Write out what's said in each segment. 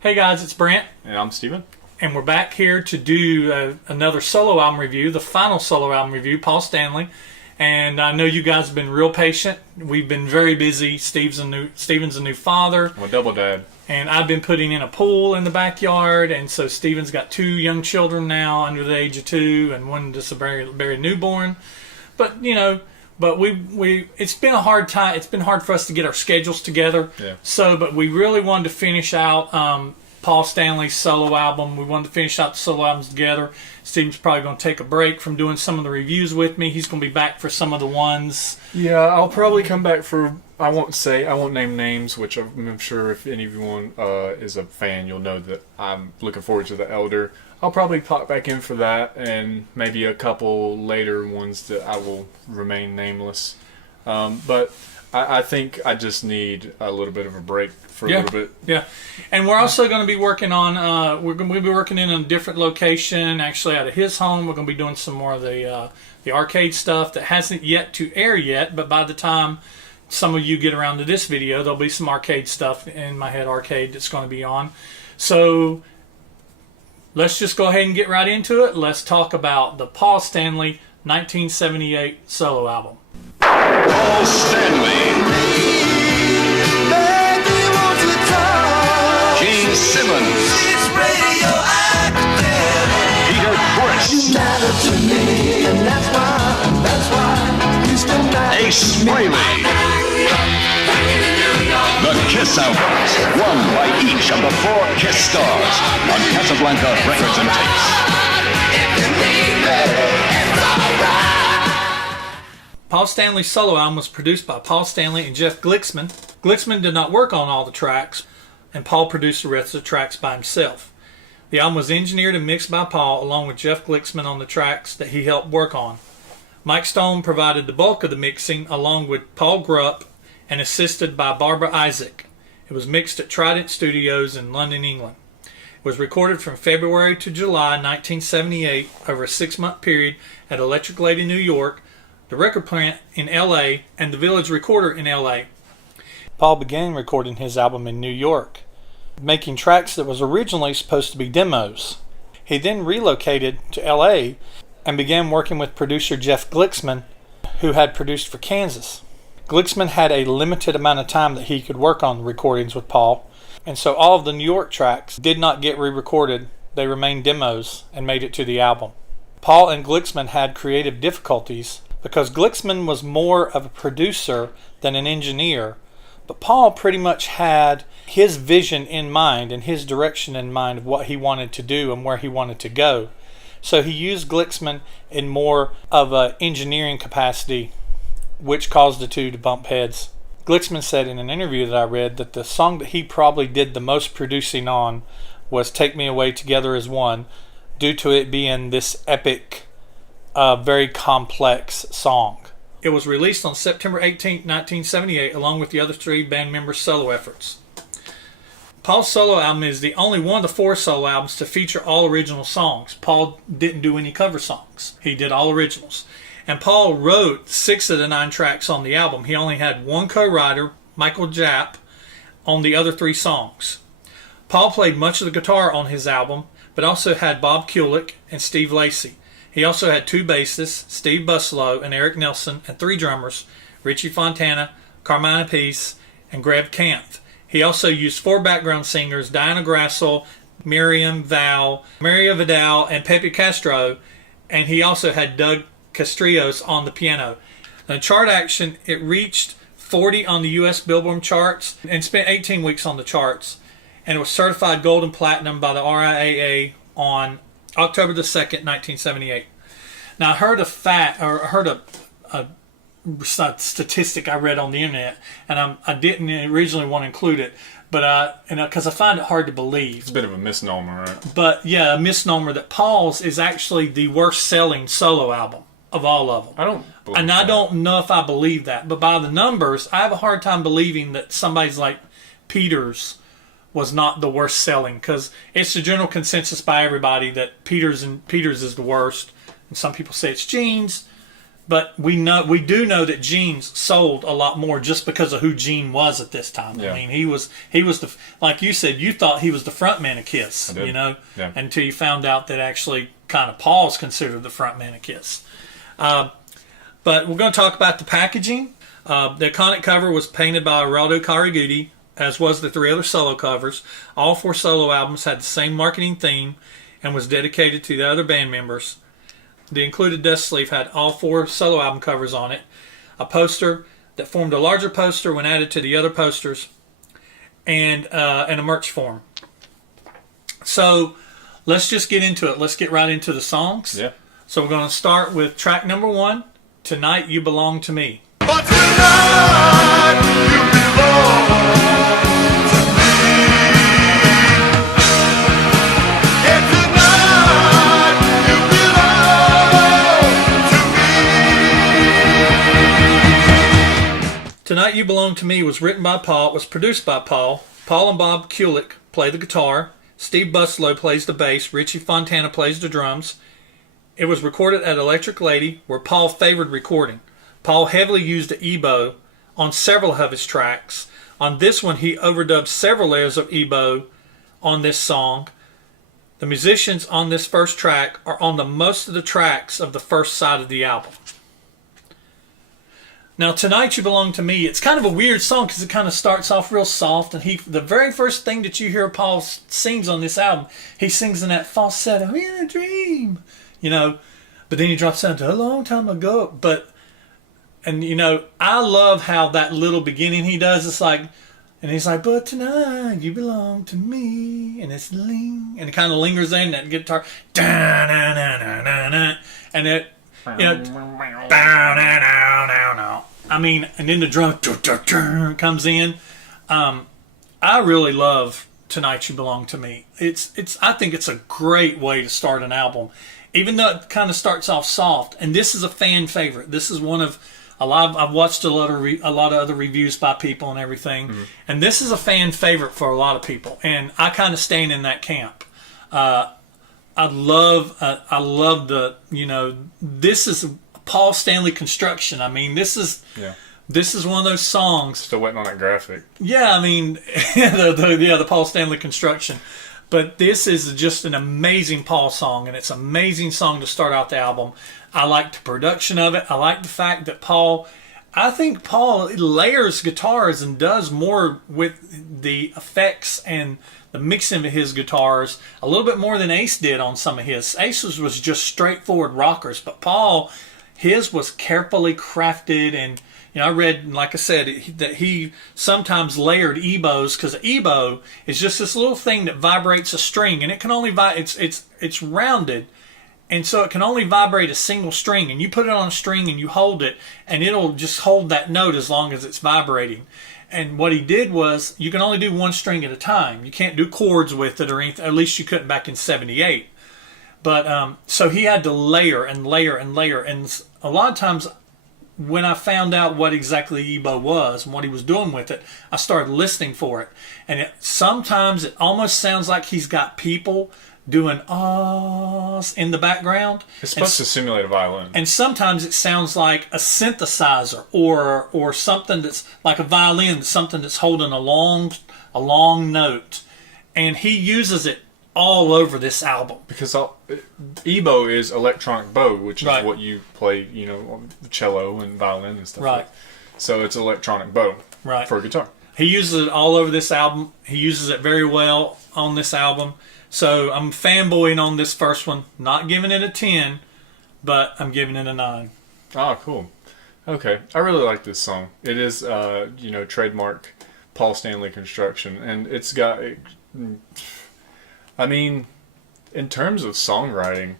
Hey guys, it's Brent. And I'm Steven. And we're back here to do another solo album review, the final solo album review, Paul Stanley. And I know you guys have been real patient. We've been very busy. Steven's a new father. I'm a double dad. And I've been putting in a pool in the backyard. And so Steven's got 2 young children now under the age of 2 and one just a very newborn. But, you know, it's been a hard time. It's been hard for us to get our schedules together. Yeah. But we really wanted to finish out Paul Stanley's solo album. We wanted to finish out the solo albums together. Steven's probably going to take a break from doing some of the reviews with me. He's going to be back for some of the ones. Yeah, I'll probably come back for, I won't name names, which I'm sure if anyone is a fan, you'll know that I'm looking forward to The Elder. I'll probably pop back in for that, and maybe a couple later ones that I will remain nameless. But I think I just need a little bit of a break for a little bit. Yeah, and we're also going to be working on. We're going to be working in a different location, actually out of his home. We're going to be doing some more of the arcade stuff that hasn't yet to air yet. But by the time some of you get around to this video, there'll be some arcade stuff in my head arcade that's going to be on. So let's just go ahead and get right into it. Let's talk about the Paul Stanley 1978 solo album. Paul Stanley. Gene Simmons. Peter Criss. Ace Frehley. The Kiss albums, won by each of the 4 Kiss stars on Casablanca Records and Tapes. Paul Stanley's solo album was produced by Paul Stanley and Jeff Glicksman. Glicksman did not work on all the tracks, and Paul produced the rest of the tracks by himself. The album was engineered and mixed by Paul, along with Jeff Glicksman on the tracks that he helped work on. Mike Stone provided the bulk of the mixing, along with Paul Grupp, and assisted by Barbara Isaac. It was mixed at Trident Studios in London, England. It was recorded from February to July 1978 over a 6-month period at Electric Lady, New York, the record plant in L.A., and the Village Recorder in L.A. Paul began recording his album in New York, making tracks that was originally supposed to be demos. He then relocated to L.A. and began working with producer Jeff Glicksman, who had produced for Kansas. Glicksman had a limited amount of time that he could work on the recordings with Paul, and so all of the New York tracks did not get re-recorded. They remained demos and made it to the album. Paul and Glicksman had creative difficulties because Glicksman was more of a producer than an engineer, but Paul pretty much had his vision in mind and his direction in mind of what he wanted to do and where he wanted to go. So he used Glicksman in more of an engineering capacity, which caused the two to bump heads. Glicksman said in an interview that I read that the song that he probably did the most producing on was Take Me Away Together as One, due to it being this epic, very complex song. It was released on September 18, 1978, along with the other 3 band members' solo efforts. Paul's solo album is the only one of the 4 solo albums to feature all original songs. Paul didn't do any cover songs. He did all originals. And Paul wrote 6 of the 9 tracks on the album. He only had one co-writer, Michael Japp, on the other 3 songs. Paul played much of the guitar on his album, but also had Bob Kulick and Steve Lacy. He also had 2 bassists, Steve Buslow and Eric Nelson, and 3 drummers, Richie Fontana, Carmine Peace, and Greg Canth. He also used 4 background singers, Diana Grassel, Maria Vidal, and Pepe Castro, and he also had Doug Castrillos on the piano. The chart action, it reached 40 on the U.S. Billboard charts and spent 18 weeks on the charts, and it was certified gold and platinum by the RIAA on October the 2nd, 1978. Now I heard a statistic I read on the internet, and I didn't originally want to include it, but because I find it hard to believe. It's a bit of a misnomer, right? But yeah, a misnomer that Paul's is actually the worst selling solo album of all of them. I don't know if I believe that, but by the numbers, I have a hard time believing that somebody's like Peter's was not the worst selling, because it's the general consensus by everybody that Peter's is the worst, and some people say it's Gene's, But we do know that Gene sold a lot more just because of who Gene was at this time. Yeah. I mean, he was the, like you said, you thought he was the front man of Kiss, I did. you know, Yeah. until you found out that actually kind of Paul's considered the front man of Kiss. But we're going to talk about the packaging. The iconic cover was painted by Raldo Cariguti, as was the 3 other solo covers. All 4 solo albums had the same marketing theme and was dedicated to the other band members. The included dust sleeve had all 4 solo album covers on it, a poster that formed a larger poster when added to the other posters, and a merch form. So let's just get into it. Let's get right into the songs. Yeah. So we're going to start with track number 1, Tonight You Belong to Me. But tonight you belong to me. Yeah, tonight you belong to me. Tonight You Belong to Me was written by Paul. It was produced by Paul. Paul and Bob Kulick play the guitar. Steve Buslow plays the bass. Richie Fontana plays the drums. It was recorded at Electric Lady, where Paul favored recording. Paul heavily used the EBow on several of his tracks. On this one, he overdubbed several layers of EBow on this song. The musicians on this first track are on the most of the tracks of the first side of the album. Now, Tonight You Belong to Me, it's kind of a weird song because it kind of starts off real soft, and the very first thing that you hear Paul sings on this album, he sings in that falsetto, in a dream, you know, but then he drops down to a long time ago. And you know, I love how that little beginning he does, it's like, and he's like, but tonight you belong to me, and it's and it kind of lingers in that guitar, and it, you know, I mean, and then the drum comes in. I really love Tonight You Belong to Me. I think it's a great way to start an album, even though it kind of starts off soft. And this is a fan favorite. This is one of I've watched a lot of other reviews by people and everything, and this is a fan favorite for a lot of people. And I kind of stand in that camp. I love the, you know, this is Paul Stanley construction. I mean, this is one of those songs. Still waiting on that graphic. Yeah, I mean, the Paul Stanley construction. But this is just an amazing Paul song, and it's an amazing song to start out the album. I like the production of it. I like the fact that I think Paul layers guitars and does more with the effects and the mixing of his guitars a little bit more than Ace did on some of his. Ace's was just straightforward rockers, but Paul, his was carefully crafted, and you know, I read, like I said, that he sometimes layered EBows, because EBow is just this little thing that vibrates a string, and it can only it's rounded, and so it can only vibrate a single string, and you put it on a string and you hold it, and it'll just hold that note as long as it's vibrating. And what he did was, you can only do one string at a time. You can't do chords with it or anything. At least you couldn't back in '78. But so he had to layer and layer and layer, and a lot of times when I found out what exactly EBow was and what he was doing with it, I started listening for it. And sometimes it almost sounds like he's got people doing ahs in the background. It's supposed to simulate a violin. And sometimes it sounds like a synthesizer or something that's like a violin, something that's holding a long note. And he uses it all over this album. Because EBow is electronic bow, which is Right. what you play, you know, on the cello and violin and stuff. Right. Like. So it's electronic bow Right. for a guitar. He uses it all over this album. He uses it very well on this album. So I'm fanboying on this first one. Not giving it a 10, but I'm giving it a 9. Oh, cool. Okay. I really like this song. It is, you know, trademark Paul Stanley construction. And it's got... I mean, in terms of songwriting,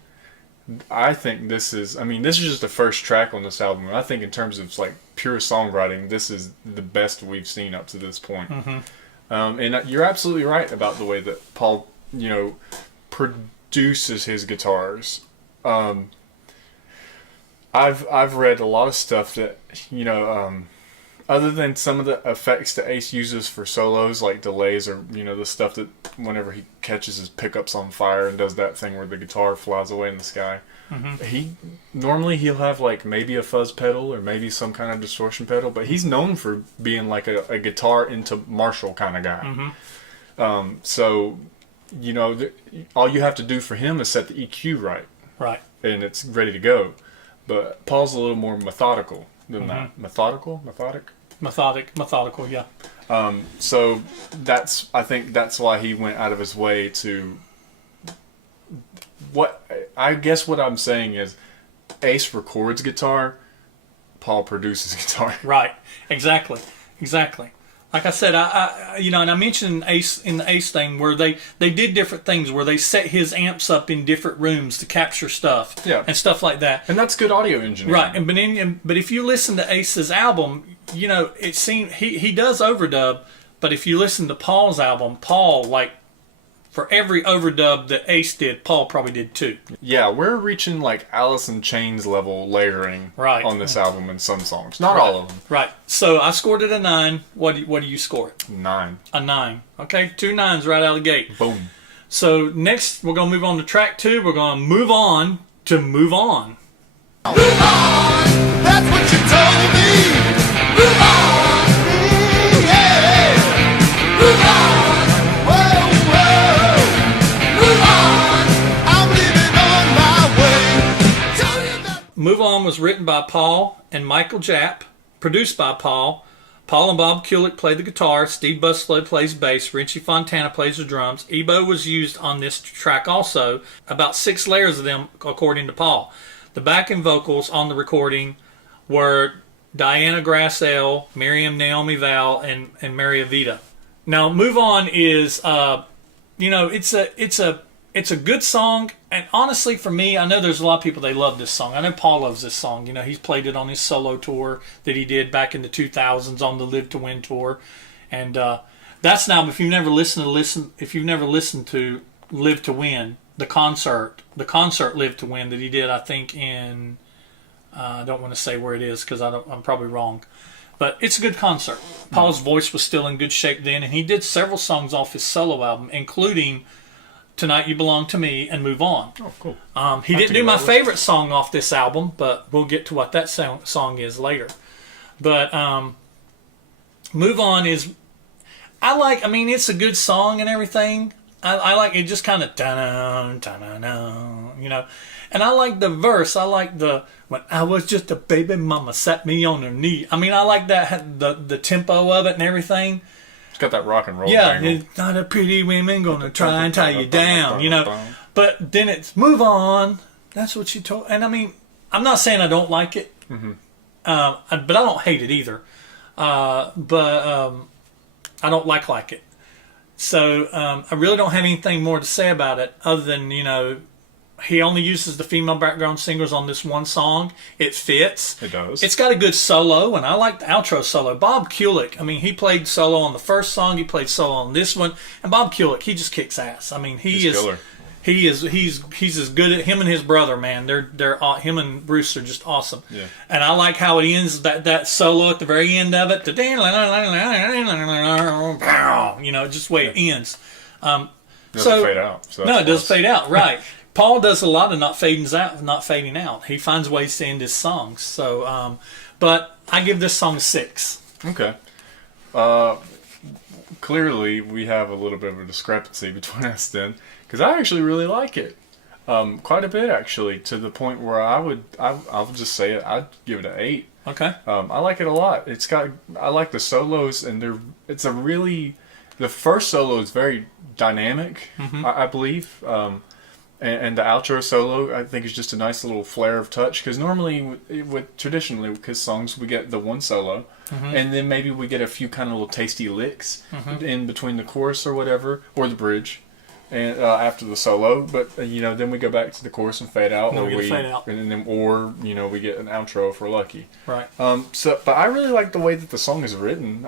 I think this is just the first track on this album. And I think in terms of like pure songwriting, this is the best we've seen up to this point. And you're absolutely right about the way that Paul, you know, produces his guitars. I've read a lot of stuff that, you know, Other than some of the effects that Ace uses for solos, like delays or, the stuff that whenever he catches his pickups on fire and does that thing where the guitar flies away in the sky, he'll have like maybe a fuzz pedal or maybe some kind of distortion pedal, but he's known for being like a guitar into Marshall kind of guy. So, all you have to do for him is set the EQ right. Right. And it's ready to go. But Paul's a little more methodical than that. Methodical, yeah. So I think that's why he went out of his way to. I guess what I'm saying is, Ace records guitar, Paul produces guitar. Right. Exactly. Like I said, and I mentioned Ace in the Ace thing where they did different things where they set his amps up in different rooms to capture stuff, and stuff like that. And that's good audio engineering, right? But if you listen to Ace's album, it seems he does overdub. But if you listen to Paul's album, Paul, like, for every overdub that Ace did, Paul probably did too. Yeah, we're reaching like Alice in Chains level layering on this album in some songs. Not all of them. Right. So I scored it a 9. What do you score it? 9. A 9. Okay, 2 9s right out of the gate. Boom. So next, we're going to move on to track 2. We're going to move on to Move On. Move on, that's what you told me. Move on, yeah. Move on, whoa, whoa. Move on, I'm living on my way. Tell you that. Move On was written by Paul and Michael Japp, produced by Paul. Paul and Bob Kulick play the guitar, Steve Buslow plays bass, Richie Fontana plays the drums. Ebo was used on this track also, about 6 layers of them according to Paul. The backing vocals on the recording were Diana Grassell, Miriam Naomi Val, and Maria Vita. Now, Move On is, it's a good song, and honestly, for me, I know there's a lot of people, they love this song. I know Paul loves this song. He's played it on his solo tour that he did back in the 2000s on the Live to Win tour, and that's now. If you've never listened to Live to Win, the concert Live to Win that he did, I think in I don't want to say where it is because I'm probably wrong, but it's a good concert. Paul's voice was still in good shape then, and he did several songs off his solo album, including Tonight You Belong to Me and Move On. Oh, cool. He didn't do my favorite song off this album, but we'll get to what that song is later. But Move On is, it's a good song and everything. I like it, just kind of and I like the verse. I like the when I was just a baby, mama sat me on her knee. I like that the tempo of it and everything. It's got that rock and roll. Yeah, it's not a pretty women gonna try and tie you down, But then it's Move On. That's what she told. And I'm not saying I don't like it, but I don't hate it either. But I don't like it. So I really don't have anything more to say about it other than, he only uses the female background singers on this one song. It fits. It does. It's got a good solo, and I like the outro solo. Bob Kulick, he played solo on the first song. He played solo on this one. And Bob Kulick, he just kicks ass. He's killer. He's as good at him and his brother, man. They're him and Bruce are just awesome. Yeah. And I like how it ends, that solo at the very end of it. Just the way it ends. It doesn't fade out. So no, it does fade out, right. Paul does a lot of not fading out. He finds ways to end his songs. So, but I give this song a 6. Okay. Clearly, we have a little bit of a discrepancy between us then, because I actually really like it. Quite a bit, actually, to the point where I'll just say it, I'd give it an 8. Okay. I like it a lot. I like the solos, and the first solo is very dynamic, I believe. And the outro solo, I think, is just a nice little flare of touch. Because normally, traditionally, with his songs, we get the one solo, and then maybe we get a few kind of little tasty licks in between the chorus or whatever, or the bridge, and after the solo. But then we go back to the chorus and fade out, and we get an outro if we're lucky. Right. But I really like the way that the song is written.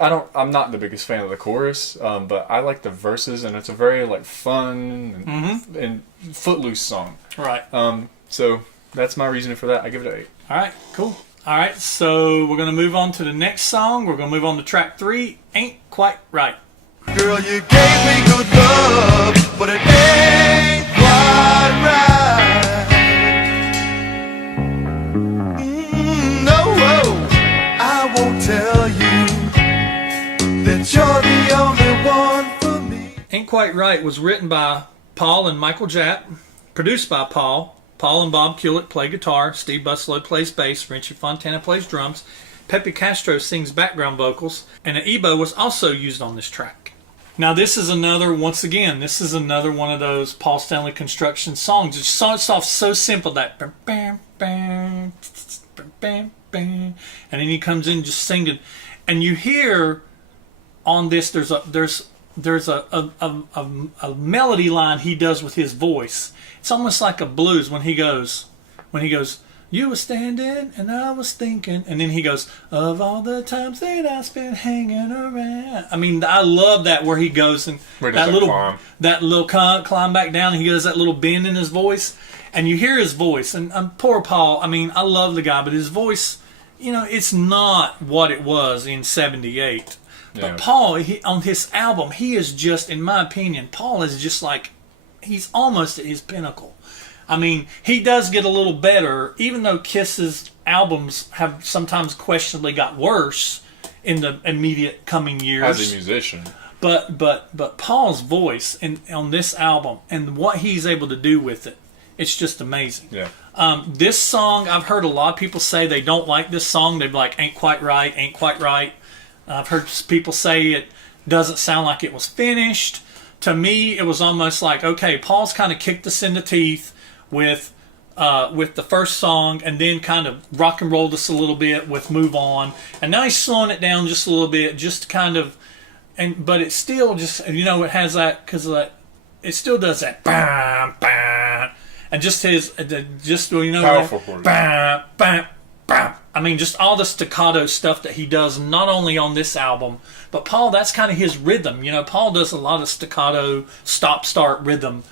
I'm not the biggest fan of the chorus, but I like the verses, and it's a very fun and footloose song. Right. So that's my reasoning for that. I give it an 8. All right, cool. All right, so we're going to move on to the next song. We're going to move on to track 3, Ain't Quite Right. Girl, you gave me good love, but it ain't quite right. No, I won't tell you that you're the only one for me. Ain't Quite Right was written by Paul and Michael Japp, produced by Paul. Paul and Bob Kulick play guitar, Steve Buslow plays bass, Richie Fontana plays drums, Pepe Castro sings background vocals, and an EBow was also used on this track. Now this is another one of those Paul Stanley construction songs. It starts off so simple, that bam, bam, bam, bam, bam, and then he comes in just singing, and you hear on this there's a melody line he does with his voice. It's almost like a blues when he goes, you were standing and I was thinking, and then he goes, of all the times that I spent hanging around. I mean, I love that where he goes and that little climb back down, and he does that little bend in his voice, and you hear his voice, and poor Paul. I mean, I love the guy, but his voice, it's not what it was in '78. Yeah. But Paul, on his album, he is just, in my opinion, Paul is just like, he's almost at his pinnacle. I mean, he does get a little better, even though Kiss's albums have sometimes questionably got worse in the immediate coming years. As a musician. But Paul's voice on this album and what he's able to do with it, it's just amazing. Yeah. This song, I've heard a lot of people say they don't like this song. They're like, ain't quite right, ain't quite right. I've heard people say it doesn't sound like it was finished. To me, it was almost like, okay, Paul's kind of kicked us in the teeth with the first song, and then kind of rock and rolled us a little bit with Move On, and now he's slowing it down just a little bit, just kind of, but it's still just, it has that, because it still does that, bam, bam, and just his, Powerful chords. Bam, bam, bam. I mean, just all the staccato stuff that he does, not only on this album, but Paul, that's kind of his rhythm. Paul does a lot of staccato, stop-start rhythm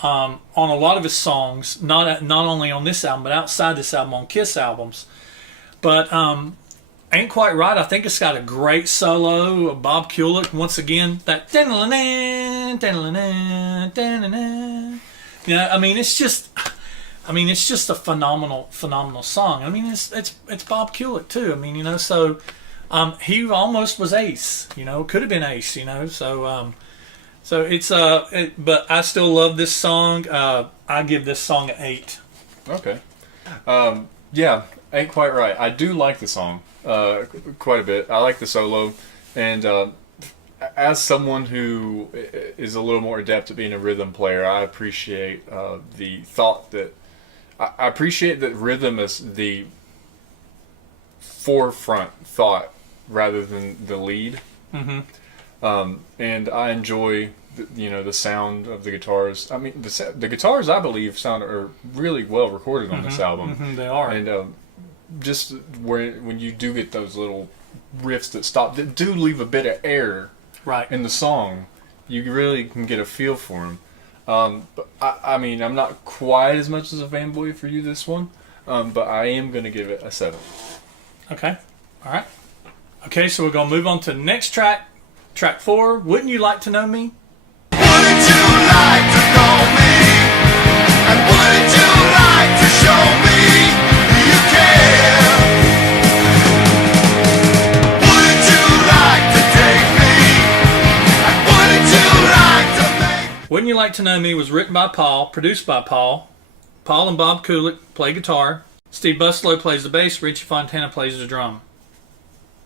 on a lot of his songs, not only on this album, but outside this album, on Kiss albums. But Ain't Quite Right, I think it's got a great solo. Bob Kulick, once again, that... I mean, it's just a phenomenal song. I mean, it's Bob Kulick too. I mean, so he almost was Ace. Could have been Ace. So it's but I still love this song. I give this song an 8. Okay. Yeah, Ain't Quite Right. I do like the song quite a bit. I like the solo, and as someone who is a little more adept at being a rhythm player, I appreciate the thought that. I appreciate that rhythm is the forefront thought rather than the lead. Mm-hmm. And I enjoy, the sound of the guitars. I mean, the guitars, I believe, are really well recorded on this album. Mm-hmm, they are. And just when you do get those little riffs that do leave a bit of air in the song, you really can get a feel for them. But I mean, I'm not quite as much as a fanboy for you this one, but I am going to give it a 7. Okay. All right. Okay, so we're going to move on to the next track. Track 4, Wouldn't You Like to Know Me? Wouldn't you like to know me? And wouldn't you like to show me you care? Wouldn't you like to take me? And wouldn't you like to make... Wouldn't You Like to Know Me was written by Paul, produced by Paul. Paul and Bob Kulick play guitar. Steve Buslow plays the bass. Richie Fontana plays the drum.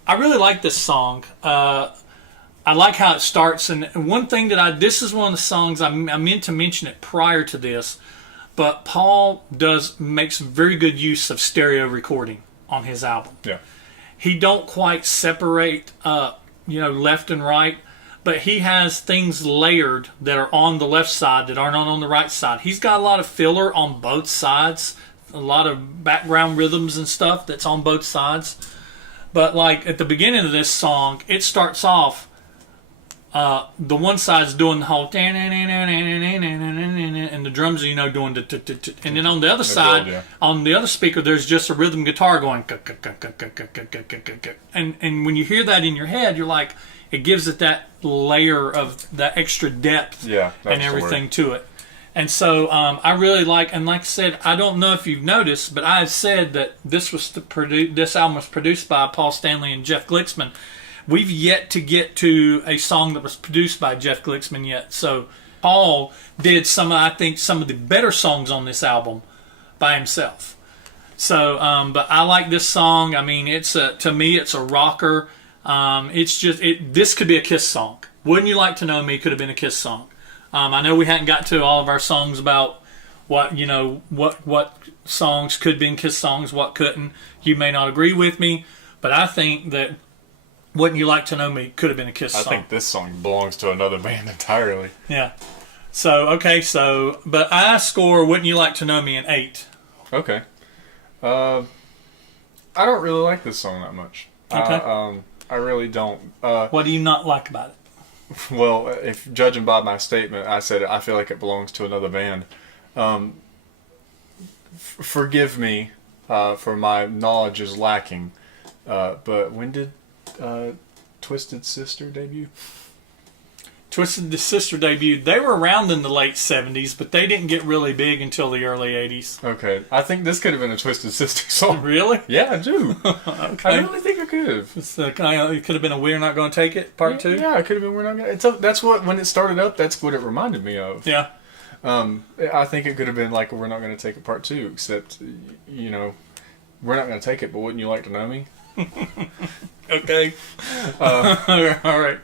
I really like this song. I like how it starts, and one thing this is one of the songs I meant to mention it prior to this, but Paul makes very good use of stereo recording on his album. Yeah. He don't quite separate, left and right, but he has things layered that are on the left side that aren't on the right side. He's got a lot of filler on both sides, a lot of background rhythms and stuff that's on both sides. But like at the beginning of this song, it starts off the one side's doing the whole and the drums are doing the and then on the other side, on the other speaker, there's just a rhythm guitar going and when you hear that in your head, you're like, it gives it that layer of that extra depth and everything to it. And so I really like, and like I said, I don't know if you've noticed, but I've said that this album was produced by Paul Stanley and Jeff Glicksman. We've yet to get to a song that was produced by Jeff Glicksman yet. So Paul did some of the better songs on this album by himself. So, but I like this song. I mean, to me, it's a rocker. This could be a Kiss song. Wouldn't You Like to Know Me could have been a Kiss song. I know we hadn't got to all of our songs about what songs could be Kiss songs, what couldn't. You may not agree with me, but I think that Wouldn't You Like to Know Me could have been a Kiss song. I think this song belongs to another band entirely. Yeah. So, okay, but I score Wouldn't You Like to Know Me an 8. Okay. I don't really like this song that much. Okay. I really don't. What do you not like about it? Well, if judging by my statement, I said I feel like it belongs to another band. Forgive me for my knowledge is lacking, but when did Twisted Sister debut? Twisted Sister debuted. They were around in the late 70s, but they didn't get really big until the early 80s. Okay. I think this could have been a Twisted Sister song. Really? Yeah, I do. Okay. I really think it could have. It could have been a We're Not Gonna Take It, part 2? Yeah, it could have been We're Not Gonna... That's what, when it started up, that's what it reminded me of. Yeah. I think it could have been like We're Not Gonna Take It, part 2, except, We're Not Gonna Take It, but Wouldn't You Like to Know Me? Okay. All right.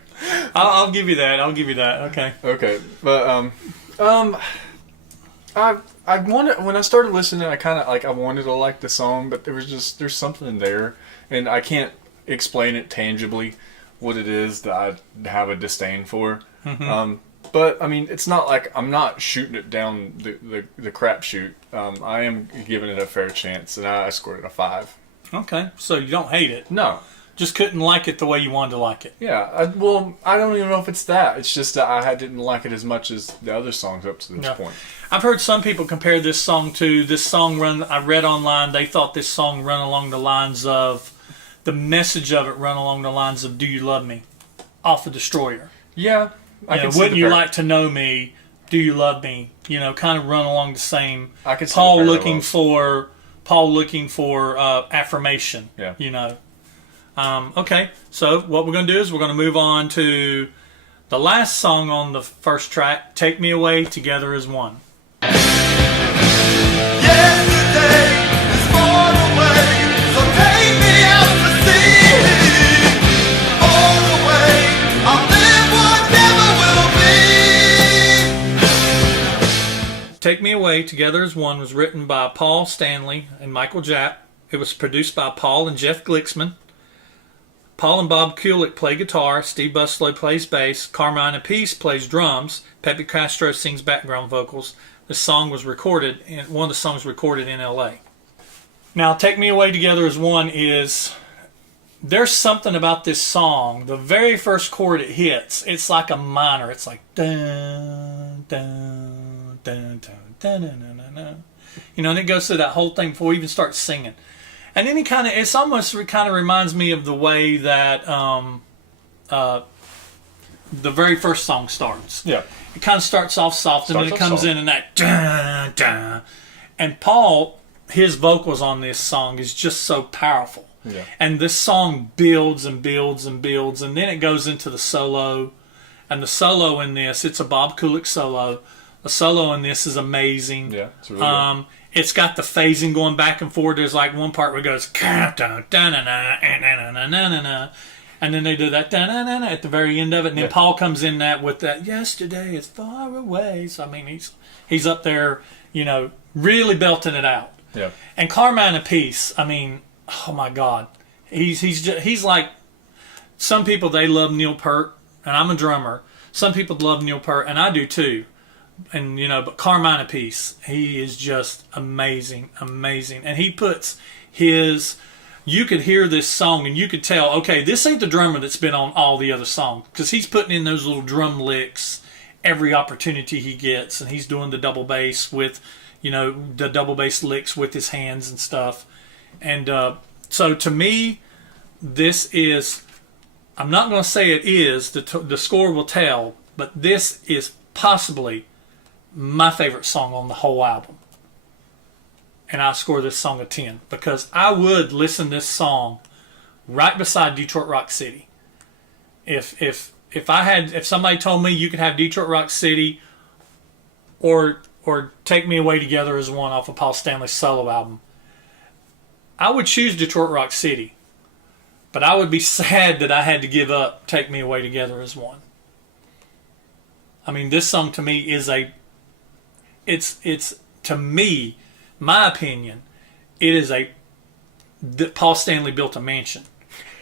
I'll give you that. Okay. Okay, but I wanted, when I started listening, I kind of I wanted to like the song, but there's something there, and I can't explain it tangibly what it is that I have a disdain for. Mm-hmm. But I mean, it's not like I'm not shooting it down the crapshoot. I am giving it a fair chance, and I scored it a 5. Okay, so you don't hate it? No. Just couldn't like it the way you wanted to like it. Yeah, I don't even know if it's that. It's just that I didn't like it as much as the other songs up to this point. I've heard some people compare this song to this song run. I read online, they thought this song run along the lines of, the message of it run along the lines of Do You Love Me? Off of Destroyer. Yeah. Wouldn't You Like to Know Me? Do You Love Me? Kind of run along the same. I could see Paul looking for affirmation. Yeah. Okay, so what we're going to do is we're going to move on to the last song on the first track, Take Me Away, Together as One. Yesterday is far away, so take me out to sea. All the way, I'll live what never will be. Take Me Away, Together as One was written by Paul Stanley and Michael Japp. It was produced by Paul and Jeff Glicksman. Paul and Bob Kulick play guitar, Steve Buslow plays bass, Carmine Appice plays drums, Pepe Castro sings background vocals. One of the songs was recorded in L.A. Now, Take Me Away Together as One there's something about this song. The very first chord it hits, it's like a minor. It's like dun dun dun dun dun dun dun dun. And it goes through that whole thing before we even start singing. And then it almost reminds me of the way that the very first song starts. Yeah. It kind of starts off soft, and then it comes in and that dun, dun. And Paul, his vocals on this song is just so powerful. Yeah. And this song builds and builds and builds, and then it goes into the solo. And the solo in this, it's a Bob Kulick solo. The solo in this is amazing. Yeah, it's really good. It's got the phasing going back and forth. There's like one part where it goes and then they do that at the very end of it. And then Paul comes in with that yesterday is far away. So I mean he's up there, really belting it out. Yeah. And Carmine Appice, I mean, oh my God, he's like, some people, they love Neil Peart, and I'm a drummer. Some people love Neil Peart, and I do too. And but Carmine Appice, he is just amazing. And he puts his you could hear this song and you could tell, okay, this ain't the drummer that's been on all the other songs, because he's putting in those little drum licks every opportunity he gets, and he's doing the double bass with, the double bass licks with his hands and stuff. And so to me, this is, I'm not going to say it is, the score will tell, but this is possibly my favorite song on the whole album. And I score this song a 10 because I would listen to this song right beside Detroit Rock City. If somebody told me you could have Detroit Rock City or Take Me Away Together as one off of Paul Stanley's solo album, I would choose Detroit Rock City. But I would be sad that I had to give up Take Me Away Together as one. I mean, this song to me is it's to me, my opinion, it is Paul Stanley built a mansion,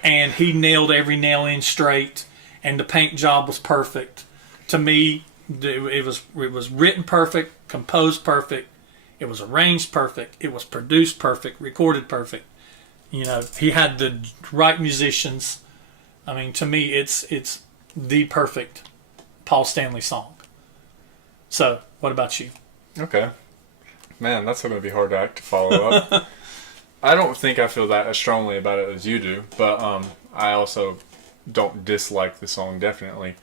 and he nailed every nail in straight, and the paint job was perfect. To me, it was written perfect, composed perfect, it was arranged perfect, it was produced perfect, recorded perfect. He had the right musicians. I mean, to me, it's the perfect Paul Stanley song. So, what about you? Okay. Man, that's going to be hard to follow up. I don't think I feel that as strongly about it as you do, but I also don't dislike the song, definitely.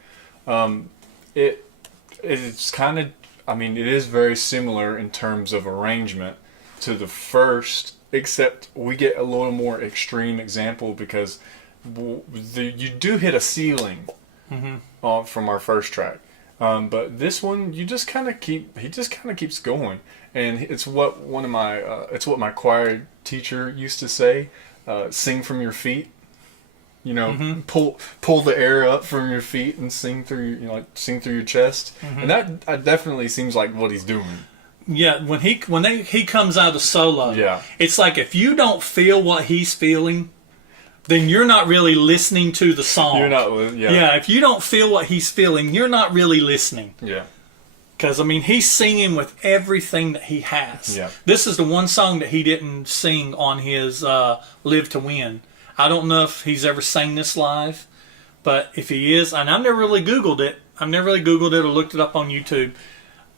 It's kind of, I mean, it is very similar in terms of arrangement to the first, except we get a little more extreme example because you do hit a ceiling from our first track. But this one, he just kind of keeps going. And it's what my choir teacher used to say, sing from your feet. Pull the air up from your feet and sing through your chest. And that definitely seems like what he's doing. Yeah, when he comes out of solo, yeah, it's like if you don't feel what he's feeling, then you're not really listening to the song. You're not, yeah. Yeah, if you don't feel what he's feeling, you're not really listening. Yeah. Because, I mean, he's singing with everything that he has. Yeah. This is the one song that he didn't sing on his Live to Win. I don't know if he's ever sang this live, but if he is, and I've never really Googled it. I've never really Googled it or looked it up on YouTube.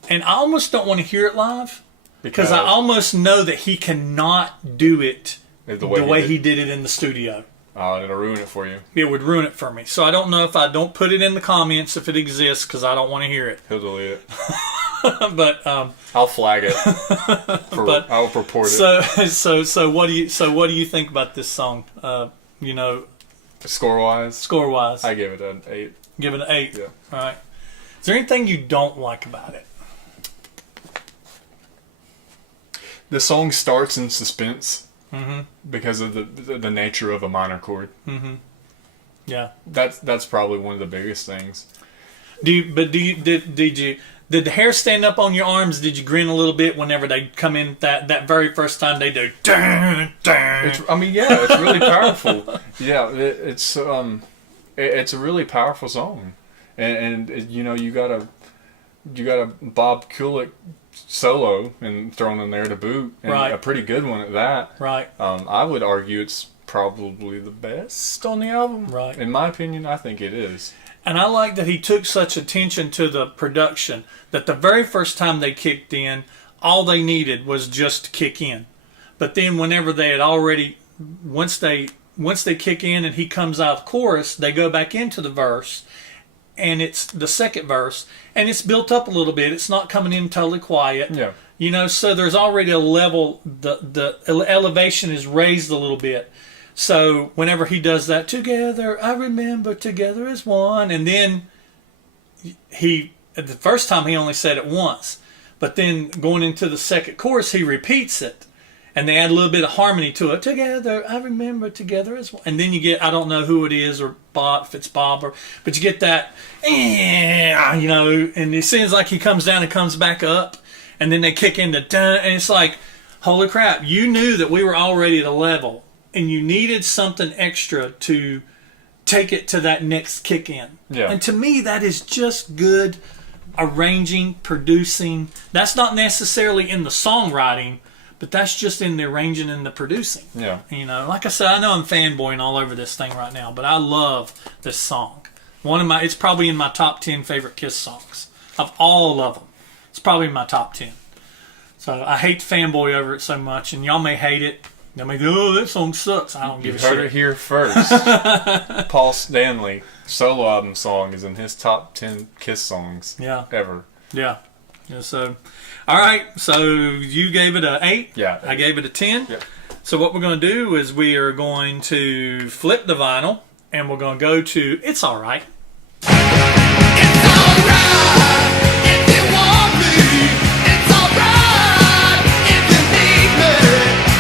And I almost don't want to hear it live because I almost know that he cannot do it the way he did it in the studio. Oh, it'll ruin it for you. It would ruin it for me. So I don't know if I don't put it in the comments if it exists because I don't want to hear it. He'll delete it. But I'll flag it. I'll report it. So what do you think about this song? Score wise, I give it an 8. Give it an 8. Yeah. All right. Is there anything you don't like about it? The song starts in suspense because of the nature of a minor chord. Mm-hmm. Yeah, that's probably one of the biggest things. Did the hair stand up on your arms? Did you grin a little bit whenever they come in that very first time they do? Dun, dun. It's really powerful. Yeah, it's a really powerful song, and you got a Bob Kulick solo and thrown in there to boot, and right. A pretty good one at that. Right. I would argue it's probably the best on the album. Right. In my opinion, I think it is. And I like that he took such attention to the production that the very first time they kicked in, all they needed was just to kick in. But then whenever they had already, once they kick in and he comes out of the chorus, they go back into the verse, and it's the second verse, and it's built up a little bit. It's not coming in totally quiet. Yeah. So there's already a level, the elevation is raised a little bit. So whenever he does that, together, I remember together as one, and then the first time he only said it once, but then going into the second chorus, he repeats it, and they add a little bit of harmony to it. Together, I remember together as one, and then you get, I don't know who it is, or Bob, if it's Bob, but you get that, and it seems like he comes down and comes back up, and then they kick into dun, and it's like, holy crap, you knew that we were already at a level. And you needed something extra to take it to that next kick in. Yeah. And to me, that is just good arranging, producing. That's not necessarily in the songwriting, but that's just in the arranging and the producing. Yeah. You know, like I said, I know I'm fanboying all over this thing right now, but I love this song. It's probably in my top 10 favorite Kiss songs of all of them. It's probably in my top 10. So I hate to fanboy over it so much, and y'all may hate it. Y'all may go, oh, that song sucks. I don't give a shit. You heard it here first. Paul Stanley solo album song is in his top 10 Kiss songs ever. Yeah. So, all right. So you gave it an 8. Yeah. I gave it a 10. Yep. So what we're going to do is we are going to flip the vinyl, and we're going to go to It's All Right. It's alright if you want me. It's alright if you need me.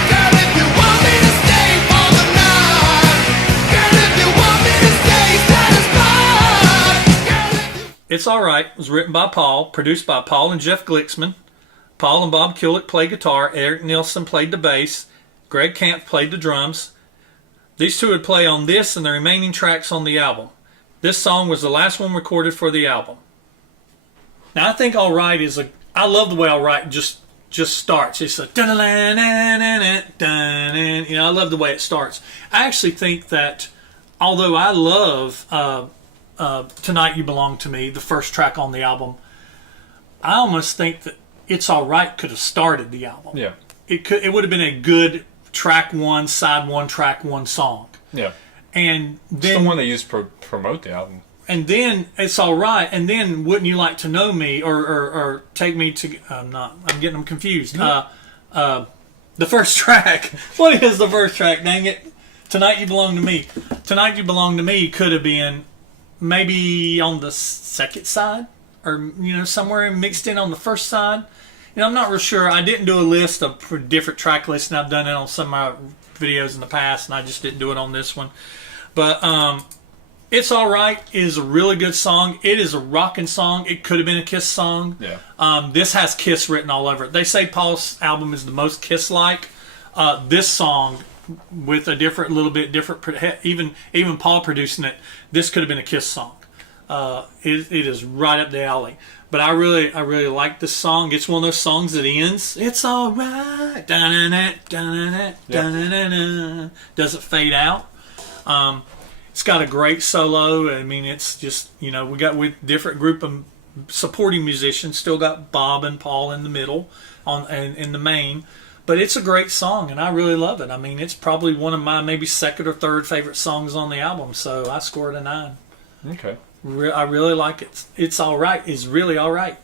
Girl, if you want me to stay for the night. Girl, if you want me to stay satisfied. Girl, if you... It's All Right was written by Paul, produced by Paul and Jeff Glicksman. Paul and Bob Kulick played guitar. Eric Nielsen played the bass. Greg Camp played the drums. These two would play on this and the remaining tracks on the album. This song was the last one recorded for the album. Now I think All Right I love the way All Right just starts. It's a you know, I love the way it starts. I actually think that although I love Tonight You Belong to Me, the first track on the album, I almost think that It's All Right could have started the album. Yeah. It would have been a good track 1, side 1, track 1 song. Yeah. And It's then the one they used to promote the album. and then It's All Right, and then Wouldn't You Like to Know Me, or Take Me to... I'm getting them confused. The first track. What is the first track? Dang it. Tonight You Belong to Me. Tonight You Belong to Me could have been maybe on the second side, or, you know, somewhere mixed in on the first side. You know, I'm not real sure. I didn't do a list of different track lists, and I've done it on some of my videos in the past, and I just didn't do it on this one. But It's All Right is a really good song. It is a rocking song. It could have been a Kiss song. Yeah. This has Kiss written all over it. They say Paul's album is the most Kiss-like. This song, with a little bit different, even Paul producing it, this could have been a Kiss song. It is right up the alley. But I really like this song. It's one of those songs that ends. It's all right. Da-na-na, da-na-na, da-na-na-na. Doesn't fade out. It's got a great solo. I mean, it's just, you know, we got with different group of supporting musicians. Still got Bob and Paul in the middle, in the main. But it's a great song, and I really love it. I mean, it's probably one of my maybe second or third favorite songs on the album. So I scored a 9. Okay. I really like it. It's All Right is really all right.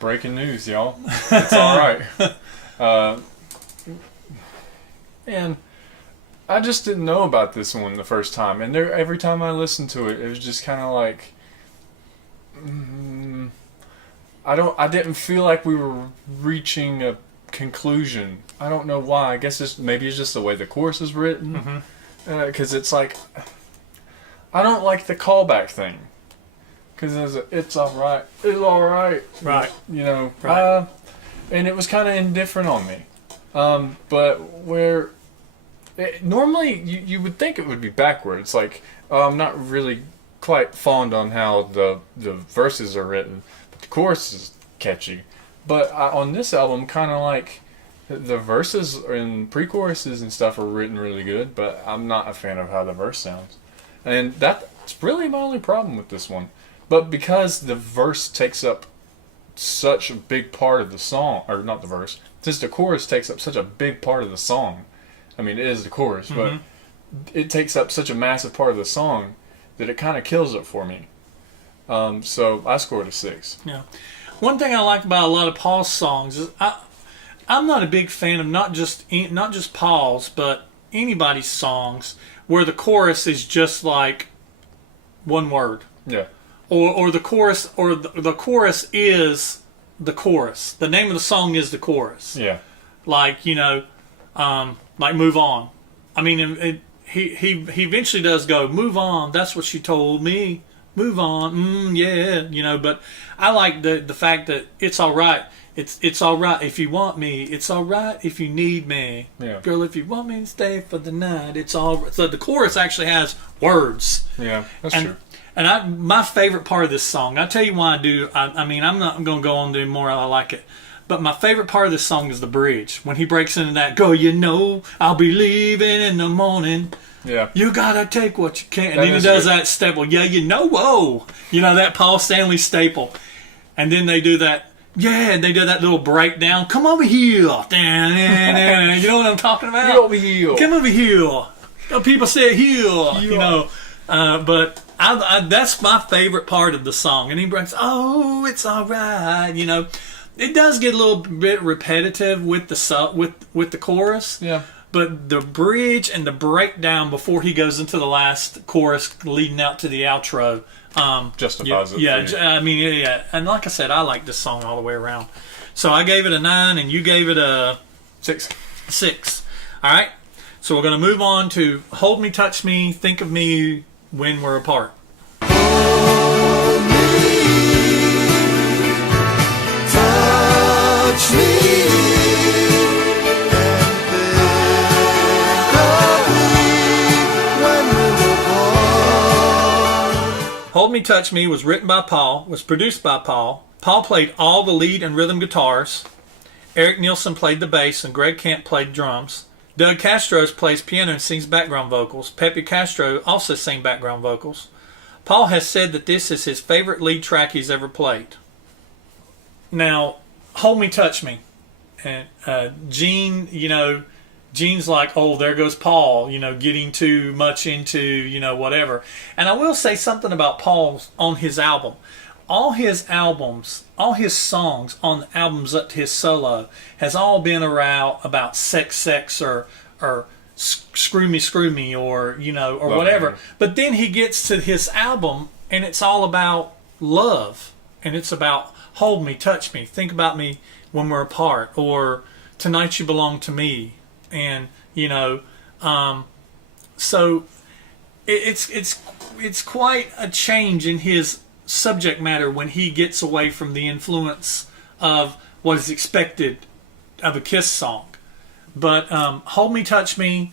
Breaking news, y'all. It's all right. And I just didn't know about this one the first time, and every time I listened to it, it was just kind of like, I didn't feel like we were reaching a conclusion. I don't know why. I guess maybe it's just the way the chorus is written, because it's like, I don't like the callback thing. Because it's all right. It's all right. Right. You know. Right. And it was kind of indifferent on me. But where... normally, you would think it would be backwards. Like, I'm not really quite fond on how the verses are written. But the chorus is catchy. But on this album, kind of like... The verses and pre-choruses and stuff are written really good. But I'm not a fan of how the verse sounds. And that's really my only problem with this one. But because the verse takes up such a big part of the song, or not the verse, since the chorus takes up such a big part of the song, I mean, it is the chorus, but it takes up such a massive part of the song that it kind of kills it for me. So I scored a 6. Yeah. One thing I like about a lot of Paul's songs is I'm not a big fan of not just Paul's, but anybody's songs where the chorus is just like one word. Yeah. Or the chorus, or the chorus is the chorus. The name of the song is the chorus. Yeah. Like, you know, like Move On. I mean, he eventually does go, move on, that's what she told me. Move on, yeah, you know, but I like the fact that it's all right. It's all right if you want me. It's all right if you need me. Yeah. Girl, if you want me to stay for the night, it's all right. So the chorus actually has words. Yeah, that's true. And my favorite part of this song, I'll tell you why I do. I mean, I'm not going to go on to more. I like it. But my favorite part of this song is the bridge. When he breaks into that, go, you know, I'll be leaving in the morning. Yeah. You gotta take what you can. And That then he is does good. that staple. Yeah, you know, whoa. You know, that Paul Stanley staple. And then they do that. Yeah, and they do that little breakdown. Come over here. You know what I'm talking about? Get over here. Come over here. Oh, people say here. You know. But that's my favorite part of the song. And he breaks, oh, it's all right. You know, it does get a little bit repetitive with the chorus. Yeah. But the bridge and the breakdown before he goes into the last chorus leading out to the outro Justifies it. Yeah, for you. I mean, yeah. And like I said, I like this song all the way around. So I gave it a 9 and you gave it a 6. All right. So we're going to move on to Hold Me, Touch Me, Think of Me When We're Apart. Touch me. Hold Me, Touch Me was written by Paul, was produced by Paul. Paul played all the lead and rhythm guitars. Eric Nielsen played the bass and Greg Camp played drums. Doug Castro plays piano and sings background vocals. Pepe Castro also sings background vocals. Paul has said that this is his favorite lead track he's ever played. Now, Hold Me, Touch Me. And Gene, you know, Gene's like, oh, there goes Paul, you know, getting too much into, you know, whatever. And I will say something about Paul on his album. All his albums, all his songs on the albums up to his solo has all been around about sex, or screw me, or, you know, or whatever. Me. But then he gets to his album and it's all about love. And it's about hold me, touch me, think about me when we're apart, or tonight you belong to me. And, you know, so it's quite a change in his subject matter when he gets away from the influence of what is expected of a Kiss song. But Hold Me, Touch Me,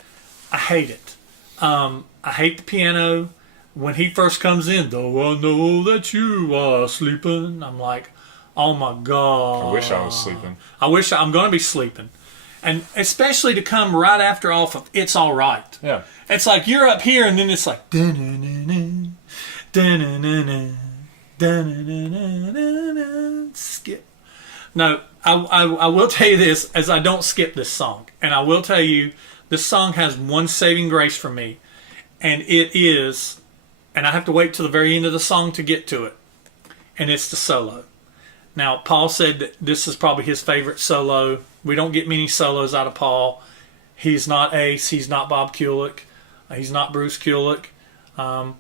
I hate it. I hate the piano. When he first comes in, though I know that you are sleeping, I'm like, oh my God. I wish I was sleeping. I'm going to be sleeping. And especially to come right after off of It's All Right. Yeah. It's like you're up here and then it's like da-na-na-na, da-na-na-na, da-na-na-na-na-na, skip. No, I will tell you this, as I don't skip this song. And I will tell you, this song has one saving grace for me. And it is, and I have to wait till the very end of the song to get to it. And it's the solo. Now, Paul said that this is probably his favorite solo. We don't get many solos out of Paul. He's not Ace. He's not Bob Kulick. He's not Bruce Kulick. And,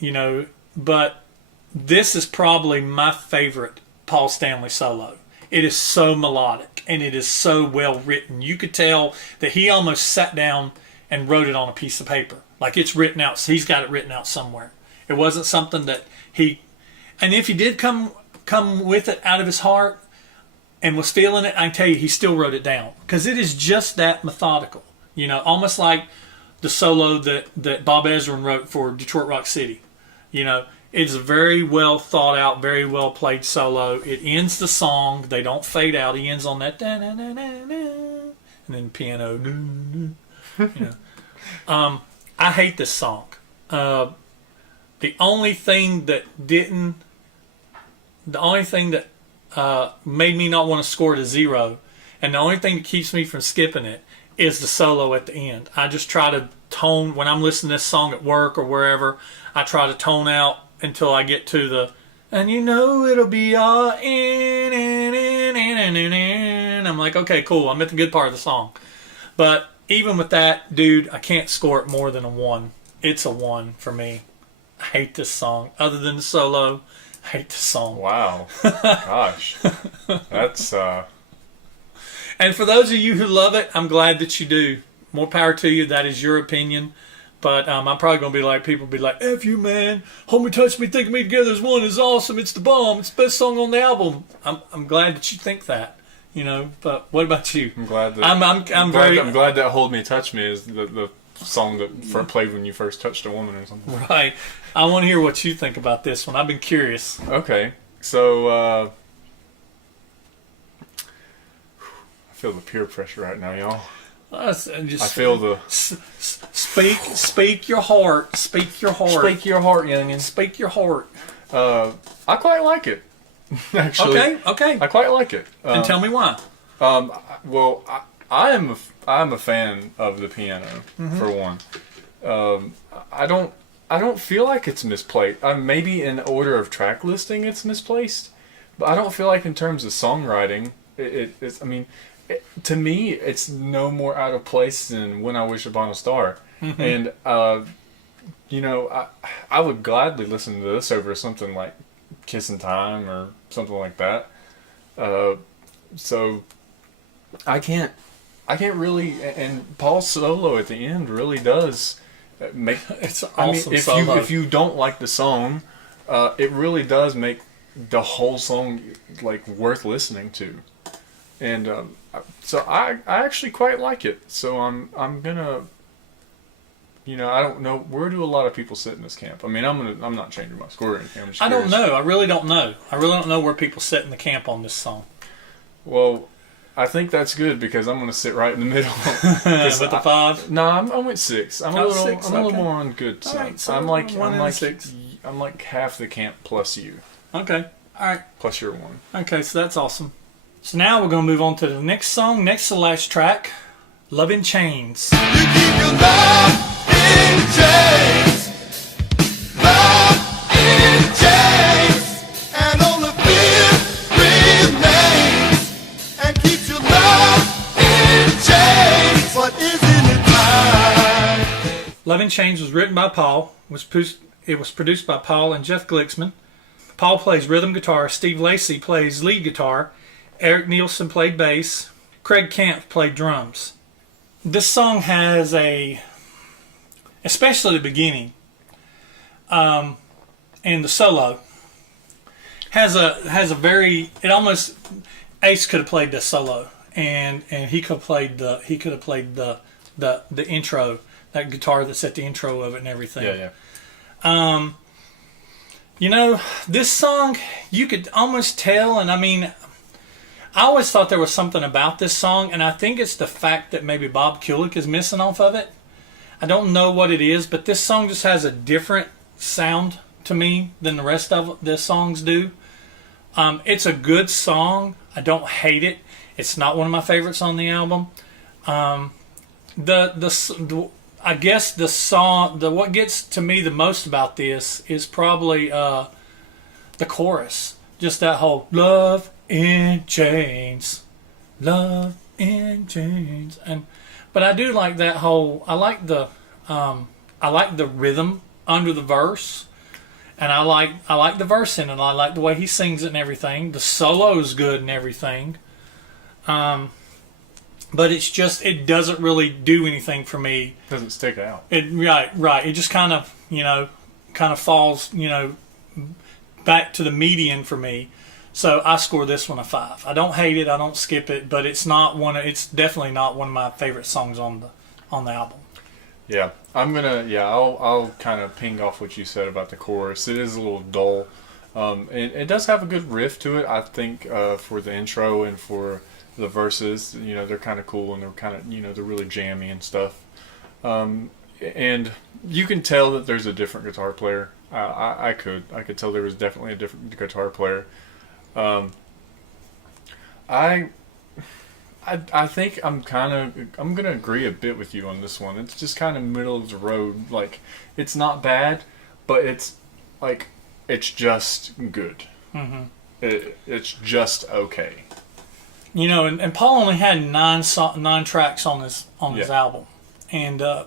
you know, but this is probably my favorite Paul Stanley solo. It is so melodic and it is so well written. You could tell that he almost sat down and wrote it on a piece of paper. Like it's written out. So he's got it written out somewhere. It wasn't something that he... And if he did come with it out of his heart and was feeling it, I tell you, he still wrote it down. Because it is just that methodical. You know, almost like the solo that Bob Ezrin wrote for Detroit Rock City. You know, it's a very well thought out, very well played solo. It ends the song. They don't fade out. He ends on that da-na-na-na-na, and then piano. You know. I hate this song. The only thing that made me not want to score it a 0, and the only thing that keeps me from skipping it is the solo at the end. I just try to tone, when I'm listening to this song at work or wherever, I try to tone out until I get to the, and you know it'll be all in. I'm like, okay, cool, I'm at the good part of the song. But even with that, dude, I can't score it more than a 1. It's a 1 for me. I hate this song. Other than the solo, I hate this song. Wow. Gosh. That's, And for those of you who love it, I'm glad that you do. More power to you. That is your opinion. But I'm probably going to be like, people be like, F you, man. Hold Me, Touch Me, Think of Me Together is one. It's awesome. It's the bomb. It's the best song on the album. I'm glad that you think that. You know, but what about you? I'm glad that I'm glad that Hold Me, Touch Me is the song that played when you first touched a woman or something. Right. I want to hear what you think about this one. I've been curious. Okay. So, feel the peer pressure right now, y'all. Just I feel the speak your heart. Speak your heart. speak your heart, youngin. Speak your heart. I quite like it. Actually, Okay. I quite like it. And tell me why. Well, I'm a fan of the piano for one. I don't feel like it's misplaced. Maybe in order of track listing, it's misplaced, but I don't feel like in terms of songwriting, it's. I mean, to me, it's no more out of place than "When I Wish Upon a Star," and you know, I would gladly listen to this over something like "Kissin' Time" or something like that. So I can't really, and Paul's solo at the end really does make. It's awesome. If you don't like the song, it really does make the whole song like worth listening to, and so I actually quite like it. So I'm gonna. You know, I don't know, where do a lot of people sit in this camp? I mean, I'm not changing my score or anything. I'm just I don't curious. know. I really don't know. I really don't know where people sit in the camp on this song. Well, I think that's good because I'm going to sit right in the middle. With the 5? No, I went 6. I'm a little, 6, I'm a little okay. more on good side. Alright, so I'm like 1 and 6. I'm like half the camp plus you, Okay. All right. plus your 1. Okay, so that's awesome. So now we're going to move on to the next song, next to the last track, Love in Chains. You keep your love in chains, love in chains, and only fear remains, and keeps your love in chains. But isn't it time? Love in Chains was written by Paul. It was produced by Paul and Jeff Glicksman. Paul plays rhythm guitar. Steve Lacy plays lead guitar. Eric Nielsen played bass. Craig Camp played drums. This song has especially the beginning, and the solo has a very. It almost Ace could have played this solo, and he could have played the intro, that guitar that set the intro of it and everything. Yeah. You know, this song, you could almost tell, and I mean, I always thought there was something about this song, and I think it's the fact that maybe Bob Kulick is missing off of it. I don't know what it is, but this song just has a different sound to me than the rest of the songs do. It's a good song. I don't hate it. It's not one of my favorites on the album. I guess the song, what gets to me the most about this is probably the chorus. Just that whole love in chains, love in chains, but I do like that whole. I like the rhythm under the verse, and I like the verse in it. I like the way he sings it and everything. The solo is good and everything, but it's just it doesn't really do anything for me. Doesn't stick out. Right. It just kind of falls back to the median for me. So I score this one a 5. I don't hate it. I don't skip it, but it's definitely not one of my favorite songs on the album. Yeah, I'll kind of ping off what you said about the chorus. It is a little dull. It does have a good riff to it, I think, for the intro and for the verses. They're kind of cool and they're kind of, they're really jammy and stuff. And you can tell that there's a different guitar player. I could tell there was definitely a different guitar player. I think I'm gonna agree a bit with you on this one. It's just kind of middle of the road. Like, it's not bad, but it's just good. Mm-hmm. It's just okay. And Paul only had 9 tracks on his album, and I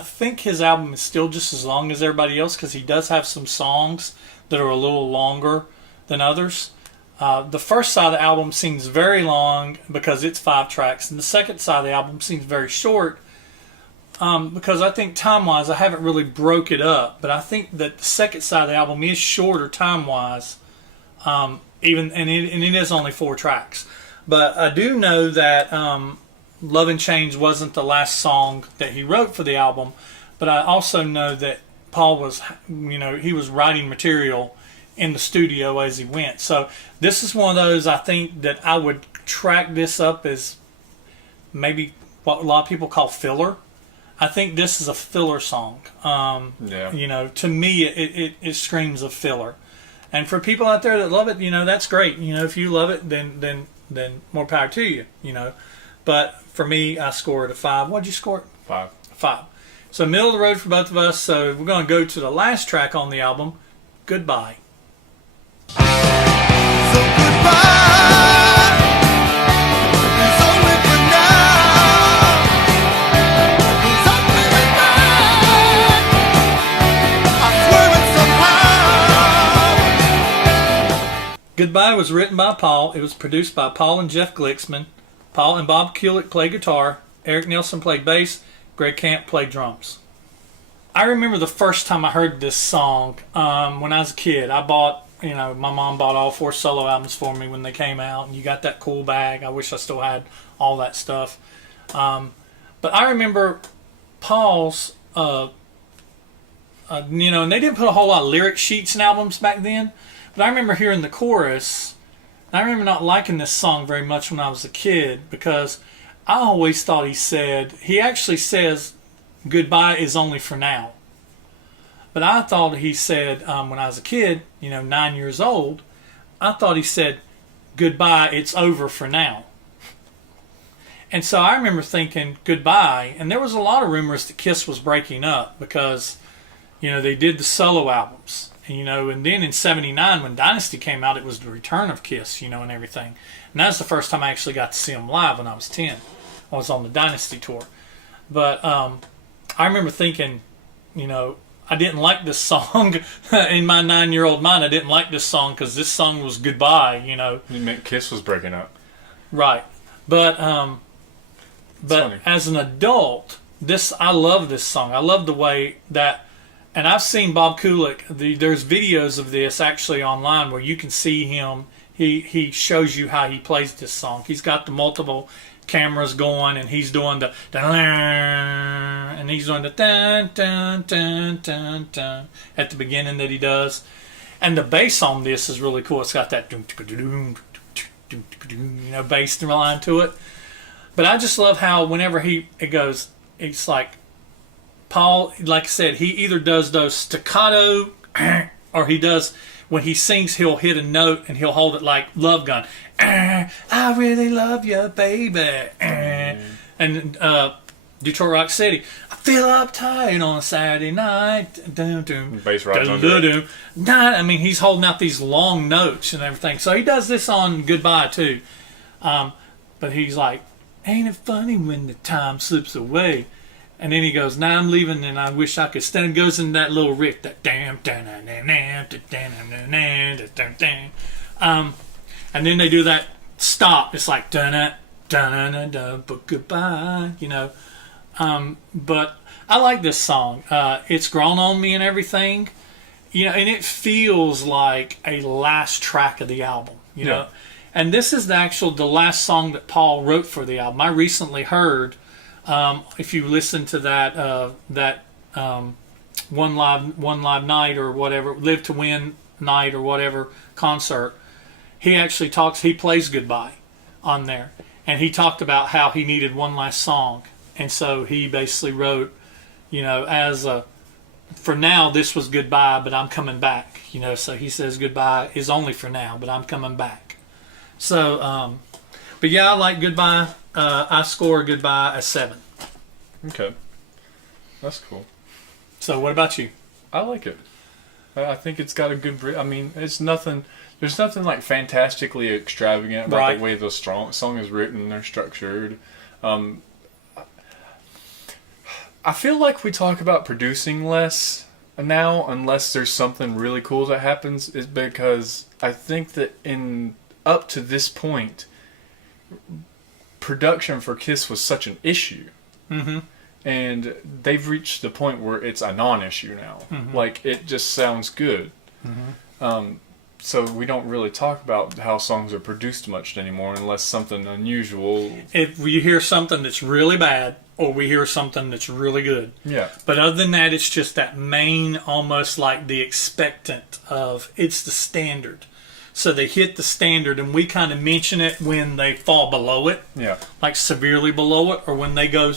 think his album is still just as long as everybody else because he does have some songs that are a little longer than others. The first side of the album seems very long because it's 5 tracks, and the second side of the album seems very short because I think time-wise I haven't really broke it up, but I think that the second side of the album is shorter time-wise, and it is only 4 tracks. But I do know that Love in Chains wasn't the last song that he wrote for the album, but I also know that Paul was, he was writing material in the studio as he went. So this is one of those, I think, that I would track this up as maybe what a lot of people call filler. I think this is a filler song. You know, to me, it screams of filler. And for people out there that love it, you know, that's great. You know, if you love it, then more power to you. You know, but for me, I score it a 5. What'd you score it? 5. 5. So middle of the road for both of us. So we're going to go to the last track on the album, Goodbye. So goodbye. It's only for now. 'Cause I'm feeling bad. I'm swerving somehow. Goodbye was written by Paul. It was produced by Paul and Jeff Glicksman. Paul and Bob Kulick played guitar. Eric Nelson played bass. Greg Camp played drums. I remember the first time I heard this song when I was a kid. I bought, you know, my mom bought all 4 solo albums for me when they came out, and you got that cool bag. I wish I still had all that stuff. But I remember Paul's, you know, and they didn't put a whole lot of lyric sheets in albums back then, but I remember hearing the chorus. I remember not liking this song very much when I was a kid because I always thought he actually says, goodbye is only for now. But I thought he said, when I was a kid, you know, 9 years old, I thought he said, goodbye, it's over for now. And so I remember thinking, goodbye, and there was a lot of rumors that Kiss was breaking up because, you know, they did the solo albums. And, you know, and then in 79 when Dynasty came out, it was the return of Kiss, you know, and everything. And that was the first time I actually got to see them live when I was 10. I was on the Dynasty tour. But I remember thinking, you know, I didn't like this song. In my 9-year-old mind, I didn't like this song because this song was goodbye, you know. You meant Kiss was breaking up. Right. But funny. As an adult, I love this song. I love the way that, and I've seen Bob Kulick, there's videos of this actually online where you can see him. He shows you how he plays this song. He's got the multiple cameras going, and he's doing the and he's doing the dun dun dun dun dun at the beginning that he does, and the bass on this is really cool. It's got that you know bass line to it. But I just love how whenever it goes, it's like Paul, like I said, he either does those staccato or he does. When he sings, he'll hit a note and he'll hold it like Love Gun. I really love you, baby. And Detroit Rock City. I feel uptight on a Saturday night. Bass rides under it. I mean, he's holding out these long notes and everything. So he does this on Goodbye, too. But he's like, ain't it funny when the time slips away? And then he goes, now I'm leaving and I wish I could stand. Goes in that little riff, that damn, and then they do that stop. It's like but goodbye, you know. But I like this song. It's grown on me and everything, you know, and it feels like a last track of the album, you know. And this is the last song that Paul wrote for the album. I recently heard. If you listen to that one live night or whatever, Live to Win night or whatever concert, he plays Goodbye on there, and he talked about how he needed one last song, and so he basically wrote, you know, for now this was goodbye, but I'm coming back, you know. So he says goodbye is only for now, but I'm coming back. So, but yeah, I like Goodbye. I score Goodbye a 7. Okay. That's cool. So what about you? I like it. I think it's got a good... I mean, it's nothing... There's nothing like fantastically extravagant about the way the song is written or structured. I feel like we talk about producing less now unless there's something really cool that happens, is because I think that up to this point, production for Kiss was such an issue. Mm-hmm. And they've reached the point where it's a non-issue now. Mm-hmm. Like, it just sounds good. Mm-hmm. So we don't really talk about how songs are produced much anymore unless something unusual. If you hear something that's really bad, or we hear something that's really good. Yeah. But other than that, it's just that main, almost like the expectant of it's the standard. So they hit the standard, and we kind of mention it when they fall below it, Yeah. like severely below it, or when they go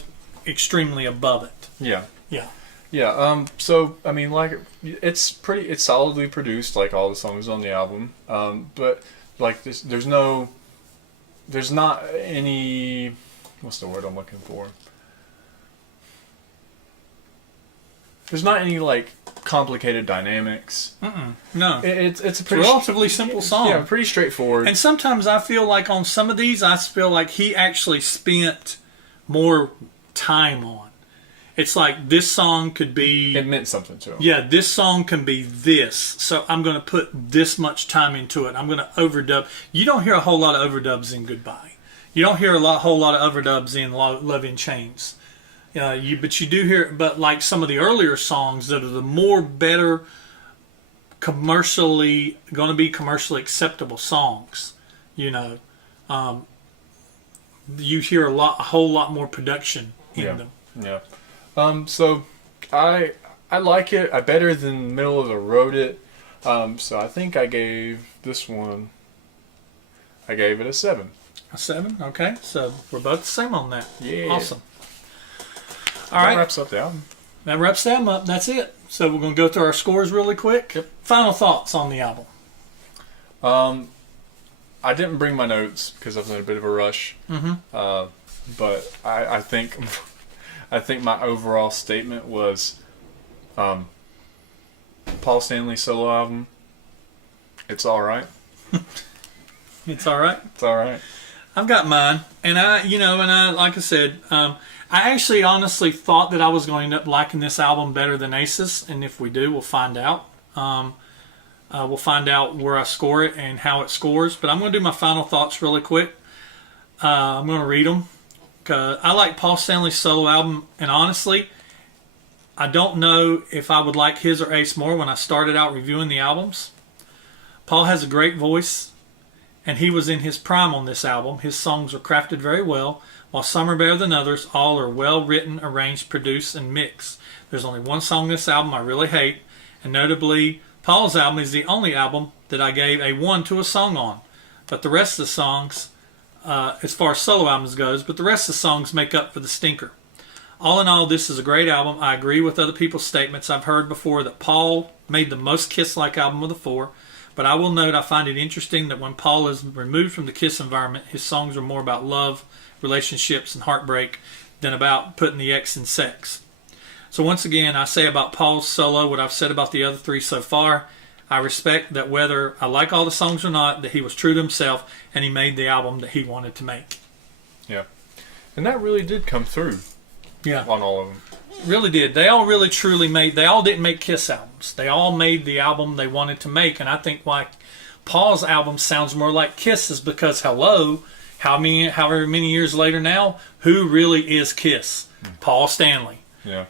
extremely above it. Yeah. Yeah. Yeah. So I mean, like, it's solidly produced, like all the songs on the album. But like this, there's not any. What's the word I'm looking for? There's not any like complicated dynamics. No. It's a It's a pretty relatively simple song. Yeah, pretty straightforward. And sometimes I feel like on some of these, I feel like he actually spent more time on. It's like this song could be... It meant something to him. Yeah, this song can be this. So I'm going to put this much time into it. I'm going to overdub. You don't hear a whole lot of overdubs in Goodbye. You don't hear whole lot of overdubs in Love in Chains. But you do hear, but like some of the earlier songs that are the more better commercially acceptable songs, you hear a whole lot more production in them. Yeah. So I like it. I better than middle of the road it. So I think I gave this one. I gave it a 7. A 7, okay. So we're both the same on that. Yeah. Awesome. All That right. wraps up the album. That wraps them up. That's it. So we're going to go through our scores really quick. Yep. Final thoughts on the album. I didn't bring my notes because I was in a bit of a rush. But I think my overall statement was Paul Stanley solo album. It's all right. It's all right. It's all right. I've got mine, and I like I said, I actually honestly thought that I was going to end up liking this album better than Aces, and if we do, we'll find out. We'll find out where I score it and how it scores, but I'm going to do my final thoughts really quick. I'm going to read them. I like Paul Stanley's solo album, and honestly, I don't know if I would like his or Ace more when I started out reviewing the albums. Paul has a great voice, and he was in his prime on this album. His songs are crafted very well, while some are better than others. All are well written, arranged, produced, and mixed. There's only one song on this album I really hate, and notably, Paul's album is the only album that I gave a 1 to a song on. But the rest of the songs, as far as solo albums goes, but the rest of the songs make up for the stinker. All in all, this is a great album. I agree with other people's statements. I've heard before that Paul made the most Kiss-like album of the 4. But I will note I find it interesting that when Paul is removed from the Kiss environment, his songs are more about love, relationships, and heartbreak than about putting the X in sex. So once again, I say about Paul's solo what I've said about the other 3 so far. I respect that whether I like all the songs or not, that he was true to himself and he made the album that he wanted to make. Yeah. And that really did come through on all of them. Really did. They all really truly they all didn't make Kiss albums. They all made the album they wanted to make, and I think why Paul's album sounds more like Kiss is because however many years later now, who really is Kiss? Paul Stanley. Yeah.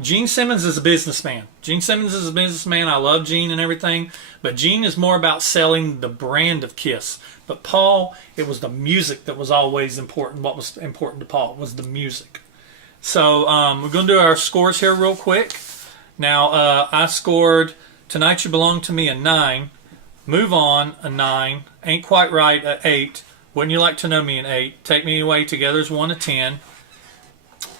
Gene Simmons is a businessman. I love Gene and everything, but Gene is more about selling the brand of Kiss. But Paul, it was the music that was always important. What was important to Paul was the music. So we're going to do our scores here real quick. Now, I scored Tonight You Belong to Me a 9, Move On a 9, Ain't Quite Right a 8, Wouldn't You Like to Know Me an 8, Take Me Away Together's 1 a 10,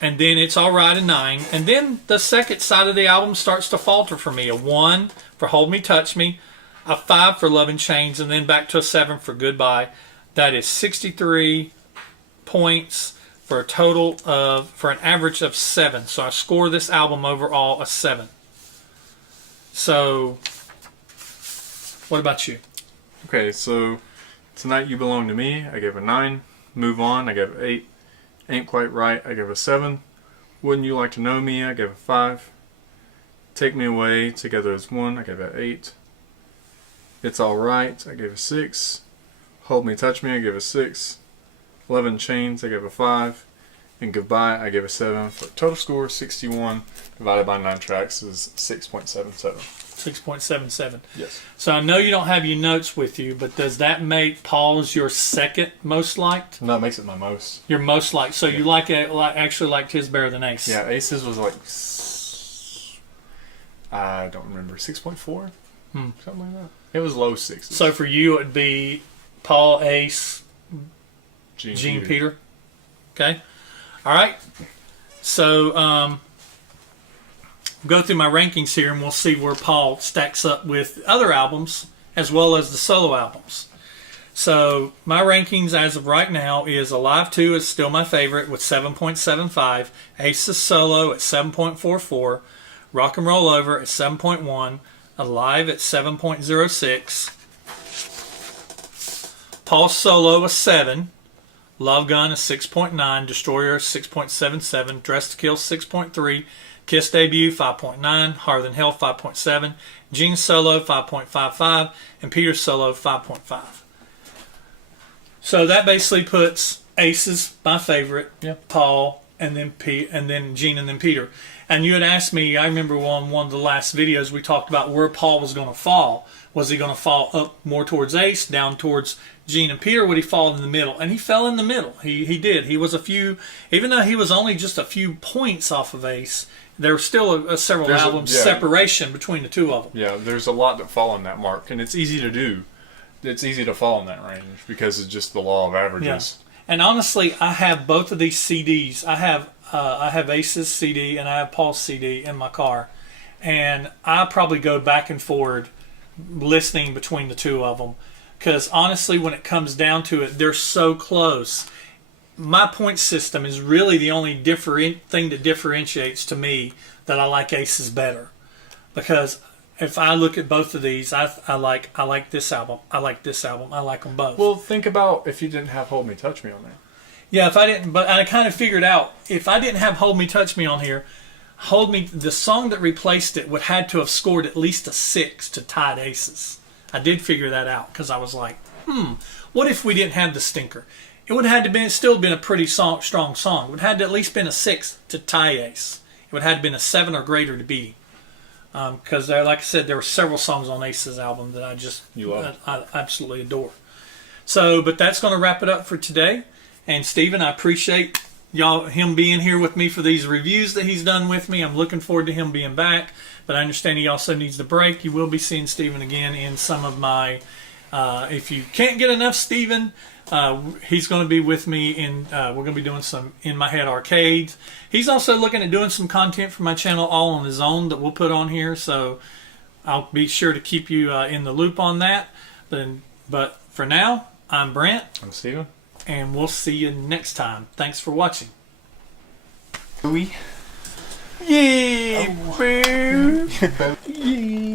and then It's All Right a 9. And then the second side of the album starts to falter for me. A 1 for Hold Me, Touch Me, a 5 for Love in Chains, and then back to a 7 for Goodbye. That is 63 points for an average of 7. So I score this album overall a 7. So, what about you? Okay, so Tonight You Belong to Me, I gave a 9. Move On, I gave an 8. Ain't Quite Right, I gave a 7. Wouldn't You Like to Know Me, I gave a 5. Take Me Away Together as 1, I gave an 8. It's Alright, I gave a 6. Hold Me, Touch Me, I gave a 6. 11 Chains, I gave a 5. And Goodbye, I gave a 7. For a total score of 61, divided by 9 tracks is 6.77. 6.77. Yes. So I know you don't have your notes with you, but does that make Paul's your second most liked? No, it makes it my most. Your most liked. So you actually liked his better than Ace. Yeah, Aces was like, I don't remember, 6.4? Something like that. It was low sixes. So for you, it would be Paul, Ace, Gene Peter. Okay. All right. So go through my rankings here, and we'll see where Paul stacks up with other albums as well as the solo albums. So my rankings as of right now is Alive 2 is still my favorite with 7.75. Ace's Solo at 7.44. Rock and Roll Over at 7.1. Alive at 7.06. Paul's Solo a 7. Love Gun a 6.9. Destroyer a 6.77. Dress to Kill 6.3. Kiss Debut 5.9. Harder Than Hell 5.7. Gene's Solo 5.55. And Peter's Solo 5.5. So that basically puts Ace's my favorite, Paul, and then Gene, and then Peter. And you had asked me, I remember on one of the last videos we talked about where Paul was going to fall. Was he going to fall up more towards Ace, down towards Gene and Peter, or would he fall in the middle? And he fell in the middle. He did. He was even though he was only just a few points off of Ace, there was still several albums separation between the two of them. Yeah, there's a lot that fall on that mark, and it's easy to do. It's easy to fall in that range because it's just the law of averages. Yeah. And honestly, I have both of these CDs. I have Ace's CD and I have Paul's CD in my car, and I probably go back and forward listening between the two of them because honestly, when it comes down to it, they're so close. My point system is really the only thing that differentiates to me that I like Ace's better, because if I look at both of these, I like this album. I like this album. I like them both. Well, think about if you didn't have Hold Me, Touch Me on there. Yeah, if I didn't, but I kind of figured out if I didn't have Hold Me, Touch Me on here, Hold Me, the song that replaced it would had to have scored at least a 6 to tie Ace's. I did figure that out because I was like, what if we didn't have the stinker? It would have had to still been a pretty strong song. It would have had to at least been a 6 to tie Ace. It would have had to been a 7 or greater to beat him. Because like I said, there were several songs on Ace's album that I absolutely adore. So, but that's going to wrap it up for today. And Steven, I appreciate him being here with me for these reviews that he's done with me. I'm looking forward to him being back. But I understand he also needs the break. You will be seeing Steven again in some of my. If you can't get enough Steven, he's going to be with me in. We're going to be doing some In My Head arcades. He's also looking at doing some content for my channel all on his own that we'll put on here. So I'll be sure to keep you in the loop on that. But for now, I'm Brent. I'm Steven. And we'll see you next time. Thanks for watching. We. Yeah, boo. Yeah.